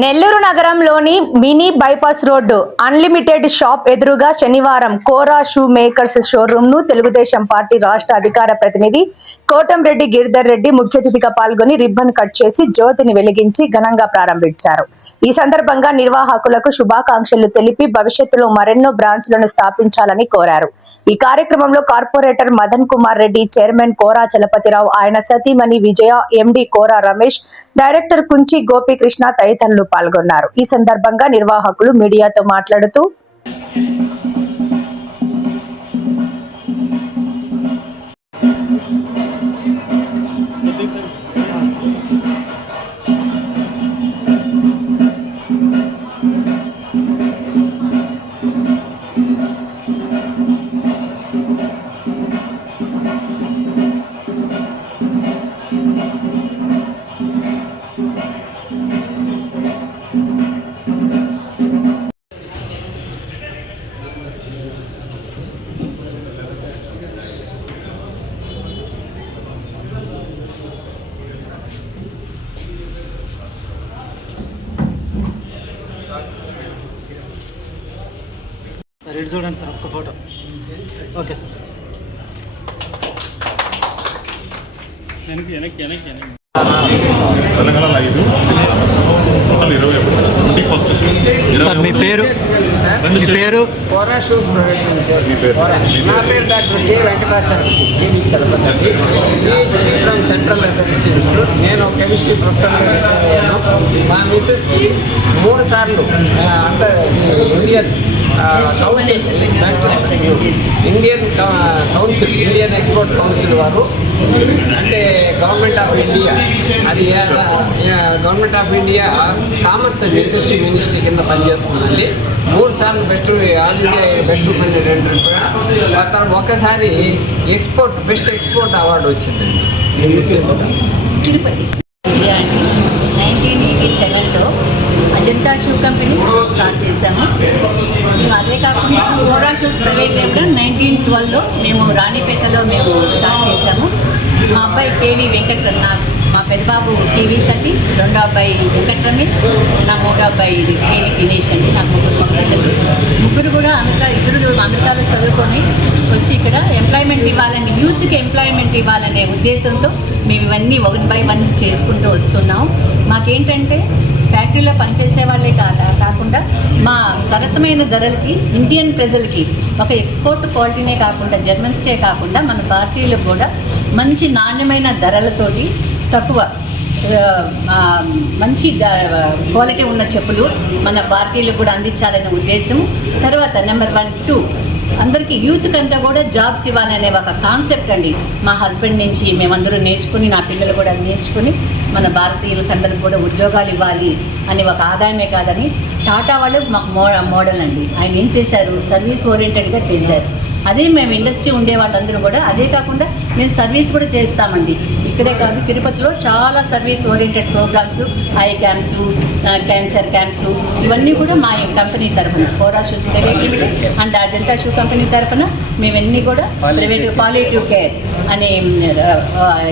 నెల్లూరు నగరంలోని mini bypass road unlimited shop ఎదురుగా శనివారం కోరా షూ మేకర్స్ షోరూమ్ ను తెలుగుదేశం పార్టీ రాష్ట్ర అధికార ప్రతినిధి కోటంరెడ్డి గిరిధర్ రెడ్డి ముఖ్య అతిథిగా పాల్గొని రిబ్బన్ కట్ చేసి జ్యోతిని వెలిగించి ఘనంగా ప్రారంభించారు. ఈ సందర్భంగా నిర్వాహకులకు శుభాకాంక్షలు తెలిపి భవిష్యత్తులో మరెన్నో బ్రాంచ్లను స్థాపించాలని కోరారు. ఈ కార్యక్రమంలో కార్పొరేటర్ మదన్ కుమార్ రెడ్డి, చైర్మన్ కోరా చలపతిరావు, ఆయన సతీమణి విజయ, ఎండి కోరా రమేష్, డైరెక్టర్ కుంచి గోపీకృష్ణ తదితరులు పాల్గొన్నారు. ఈ సందర్భంగా నిర్వాహకులు మీడియాతో మాట్లాడుతూ రెడ్ చూడండి సార్, ఒక్క ఫోటో. Okay sir. Telangana 5 total 21 sir మీ పేరు? మీ పేరు? Kora shoes private limited. నా పేరు doctor K Venkatacharya, PhD from central weather institute. నేను కెమిస్ట్రీ ప్రొఫెసర్గా రిటైర్ అయ్యాను. మా మిస్సెస్కి 3 సార్లు Indian council, Indian export council వారు, అంటే గవర్నమెంట్ ఆఫ్ ఇండియా, అది government of India commerce and industry ministry కింద పనిచేస్తుందండి. 3 సార్లు best all India best president, ఒకసారి బెస్ట్ ఎక్స్పోర్ట్ అవార్డు వచ్చిందండి. తిరుపతి 1987లో అజంతా షూ కంపెనీ స్టార్ట్ చేశాము. మేము అదే కాకుండా కోరా షూస్ ప్రైవేట్ లిమిటెడ్ 1912లో మేము రాణిపేటలో స్టార్ట్ చేశాము. మా అబ్బాయి కేవీ వెంకటరమణ, మా పెద్దబాబు టీవీ సతీష్, రెండో అబ్బాయి వెంకటరమేష్, నా మూడో అబ్బాయి కేవీ దినేష్ అండి. నాకు ముగ్గురు కూడా అమెరికాలో చదువుకొని వచ్చి ఇక్కడ ఎంప్లాయ్మెంట్ ఇవ్వాలని, యూత్కి ఎంప్లాయ్మెంట్ ఇవ్వాలనే ఉద్దేశంతో మేము ఇవన్నీ 1 by 1 చేసుకుంటూ వస్తున్నాం. మాకేంటంటే ఫ్యాక్టరీలో పనిచేసే వాళ్ళే కాకుండా మా సరసమైన ధరలకి ఇండియన్ ప్రజలకి ఒక ఎక్స్పోర్ట్ క్వాలిటీనే కాకుండా జర్మన్స్కే కాకుండా మన భారతీయులకు కూడా మంచి నాణ్యమైన ధరలతోటి తక్కువ మంచి క్వాలిటీ ఉన్న చెప్పులు మన భారతీయులకు కూడా అందించాలనే ఉద్దేశం. తర్వాత నెంబర్ 1, 2 అందరికీ యూత్కి అంతా కూడా జాబ్స్ ఇవ్వాలనే ఒక కాన్సెప్ట్ అండి. మా హస్బెండ్ నుంచి మేమందరూ నేర్చుకుని, నా పిల్లలు కూడా నేర్చుకుని మన భారతీయులకు అందరికి కూడా ఉద్యోగాలు ఇవ్వాలి అని ఒక ఆదాయమే కాదని టాటా వాళ్ళు మాకు మోడల్ అండి. ఆయన ఏం చేశారు, సర్వీస్ ఓరియంటెడ్గా చేశారు. అదే మేము ఇండస్ట్రీ ఉండే వాళ్ళందరూ కూడా, అదే కాకుండా మేము సర్వీస్ కూడా చేస్తామండి. ఇక్కడే కాదు, తిరుపతిలో చాలా service oriented programmes, eye camps, cancer camps, ఇవన్నీ కూడా మా కంపెనీ తరఫున Kora shoes private limited and Ajanta shoe company తరఫున మేమన్నీ కూడా ప్రైవేట్ పాలియేటివ్ కేర్ అనే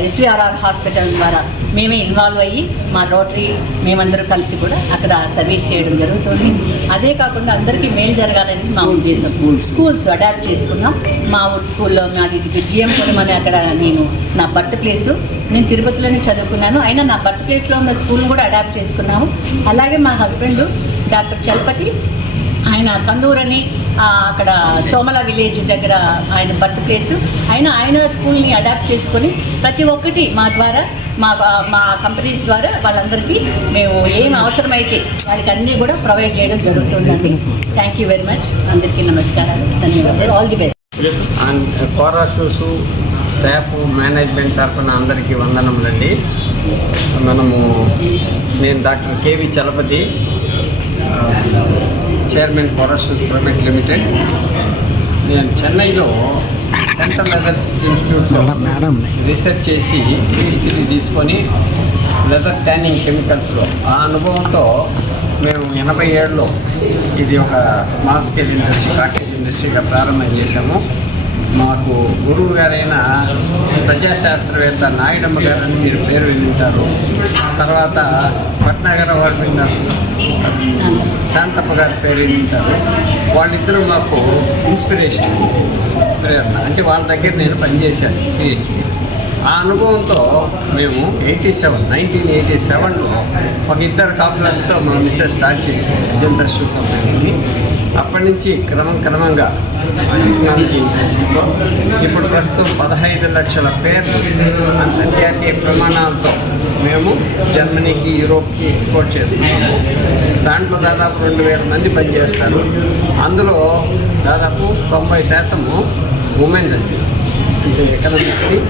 ఎస్విఆర్ఆర్ హాస్పిటల్ ద్వారా మేమే ఇన్వాల్వ్ అయ్యి మా రోటరీ మేమందరూ కలిసి కూడా అక్కడ సర్వీస్ చేయడం జరుగుతుంది. అదే కాకుండా అందరికీ మేలు జరగాలని మా ఉద్దేశం. స్కూల్స్ అడాప్ట్ చేసుకున్నాం. మా ఊరు స్కూల్లో నాది జిఎంపురం అని, అక్కడ నా బర్త్ ప్లేసు, నేను తిరుపతిలోనే చదువుకున్నాను. అయినా నా బర్త్ ప్లేస్లో ఉన్న స్కూల్ని కూడా అడాప్ట్ చేసుకున్నాము. అలాగే మా హస్బెండ్ డాక్టర్ చలపతి, ఆయన కందూరని అక్కడ సోమల విలేజ్ దగ్గర ఆయన బర్త్ ప్లేసు, ఆయన స్కూల్ని అడాప్ట్ చేసుకొని ప్రతి ఒక్కటి మా ద్వారా మా కంపెనీస్ ద్వారా వాళ్ళందరికీ మేము ఏం అవసరమైతే వాళ్ళకి అన్నీ కూడా ప్రొవైడ్ చేయడం జరుగుతుందండి. Thank you very much. అందరికీ నమస్కారాలు, ధన్యవాదాలు. All the best. Kora shoes staff management తరఫున అందరికీ వందనములండి. నేను doctor KV Chalapathi, chairman Kora shoes private limited. నేను చెన్నైలో సెంట్రల్ వెదర్ ఇన్స్టిట్యూట్లో రీసెర్చ్ చేసి పిహెచ్డి తీసుకొని లెదర్ ట్యానింగ్ కెమికల్స్లో ఆ అనుభవంతో మేము 87లో ఇది ఒక స్మాల్ స్కేల్ ఇండస్ట్రీ, కాటేజ్ ఇండస్ట్రీగా ప్రారంభం చేశాము. మాకు గురువు గారైన ప్రజాశాస్త్రవేత్త నాయుడమ్మ గారని మీరు పేరు వింటారు. తర్వాత పట్నాగర వారి శాంతప్ప గారి పేరు వింటారు. వాళ్ళిద్దరూ మాకు ఇన్స్పిరేషన్, ప్రేరణ. అంటే వాళ్ళ దగ్గర నేను పనిచేశాను పిహెచ్డి. ఆ అనుభవంతో మేము 1987లో ఒక ఇద్దరు కాపులతో మా మిస్సెస్ స్టార్ట్ చేసి అజంతా షూ కంపెనీని. అప్పటి నుంచి క్రమంగా టెక్నాలజీ ఇంప్రూవ్స్తో ఇప్పుడు ప్రస్తుతం 15 లక్షల పేర్లు అంతర్జాతీయ ప్రమాణాలతో మేము జర్మనీకి, యూరోప్కి ఎక్స్పోర్ట్ చేస్తున్నాము. దాంట్లో దాదాపు 2000 మంది పనిచేస్తారు. అందులో దాదాపు 90% ఉమెన్స్ అండి. అంటే ఎకనామిక్లీ,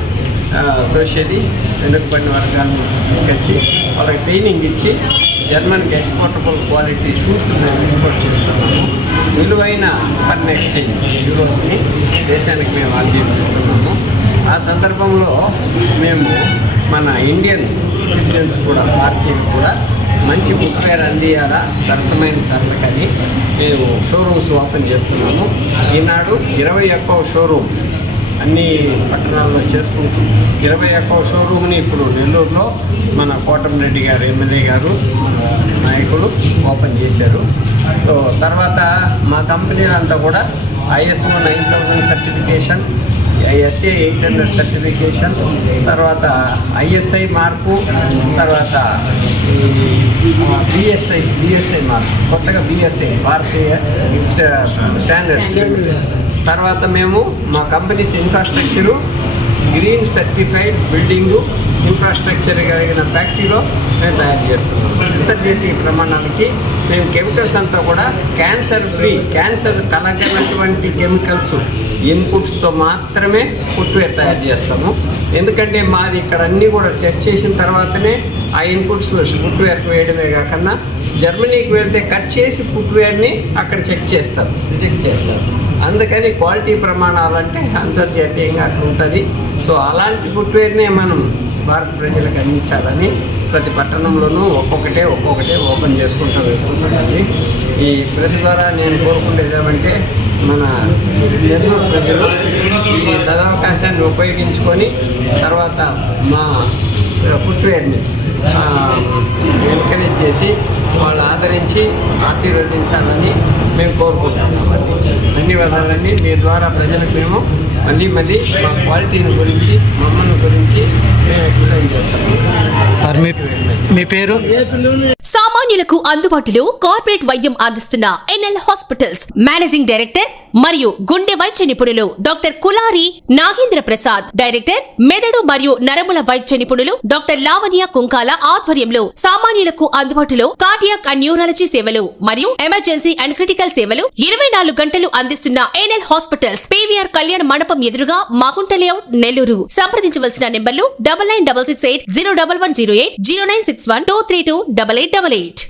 సోషల్లీ వెనుకబడిన వర్గాన్ని తీసుకొచ్చి వాళ్ళకి ట్రైనింగ్ ఇచ్చి జర్మన్కి ఎక్స్పోర్టబుల్ క్వాలిటీ షూస్ మేము ఎక్స్పోర్ట్ చేస్తున్నాము. విలువైన ఫారెన్ ఎక్స్చేంజ్ యూరోస్ని దేశానికి మేము అందిస్తున్నాము. ఆ సందర్భంలో మేము మన ఇండియన్ సిటిజన్స్ కూడా, భారతీయులు కూడా మంచి ఫుట్వేర్ అందియాలా సరసమైన ధరలకని మేము షోరూమ్స్ ఓపెన్ చేస్తున్నాము. ఈనాడు 21వ షోరూమ్ అన్ని పట్టణాల్లో చేసుకుంటూ 21వ షోరూమ్ని ఇప్పుడు నెల్లూరులో మన కోటమిరెడ్డి గారు, ఎమ్మెల్యే గారు, మన నాయకులు ఓపెన్ చేశారు. సో తర్వాత మా కంపెనీలంతా కూడా ISO 9000 సర్టిఫికేషన్, SA 800 సర్టిఫికేషన్, తర్వాత ISI మార్పు, తర్వాత ఈ BSI మార్పు, కొత్తగా BSI భారతీయ స్టాండర్డ్స్. తర్వాత మేము మా companies infrastructure green certified building, infrastructure కలిగిన ఫ్యాక్టరీలో మేము తయారు చేస్తున్నాం. అంతర్జాతీయ ప్రమాణాలకి మేము కెమికల్స్ అంతా కూడా క్యాన్సర్ ఫ్రీ, క్యాన్సర్ కలగనటువంటి కెమికల్స్ ఇన్పుట్స్తో మాత్రమే ఫుట్వేర్ తయారు చేస్తాము. ఎందుకంటే మాది ఇక్కడ అన్నీ కూడా టెస్ట్ చేసిన తర్వాతనే ఆ ఇన్పుట్స్ ఫుట్వేర్కి వేయడమే కాకుండా జర్మనీకి వెళ్తే కట్ చేసి ఫుట్వేర్ని అక్కడ రిజెక్ట్ చేస్తారు. అందుకని క్వాలిటీ ప్రమాణాలు అంటే అంతర్జాతీయంగా అట్లా ఉంటుంది. సో అలాంటి ఫుట్వేర్నే మనం భారత ప్రజలకు అందించాలని ప్రతి పట్టణంలోనూ ఒక్కొక్కటే ఓపెన్ చేసుకుంటూ వెళ్తుంటుంది. ఈ ప్రెస్ ద్వారా నేను కోరుకునేది ఏమంటే మన నెల్లూరు ప్రజలు ఈ సదవకాశాన్ని ఉపయోగించుకొని తర్వాత మా ఫుట్వేర్ని ఎంకరేజ్ చేసి వాళ్ళు ఆదరించి ఆశీర్వదించాలని మేము కోరుకుంటున్నామండి. ధన్యవాదాలండి. మీ ద్వారా ప్రజలకు మేము మళ్ళీ మా క్వాలిటీని గురించి, మమ్మల్ని గురించి మేము ఎక్స్ప్లెయిన్ చేస్తాము. మీ పేరు? సామాన్యులకు అందుబాటులో కార్పొరేట్ వైద్యం అందిస్తున్న ఎన్ఎల్ హాస్పిటల్స్ మేనేజింగ్ డైరెక్టర్ మరియు గుండె వైద్య నిపుణులు డాక్టర్ కులారి నాగేంద్ర ప్రసాద్, డైరెక్టర్ మెదడు మరియు నరముల వైద్య నిపుణులు డాక్టర్ లావణ్య కుంకాల ఆధ్వర్యంలో సామాన్యులకు అందుబాటులో కార్డియాక్ అండ్ న్యూరాలజీ సేవలు మరియు ఎమర్జెన్సీ అండ్ క్రిటికల్ సేవలు 24 గంటలు అందిస్తున్న ఎన్ఎల్ హాస్పిటల్స్, PVR కళ్యాణ మండపం ఎదురుగా మాగుంట లేఅవుట్, నెల్లూరు. సంప్రదించవలసిన నెంబర్లు 9966801108, 0961232888.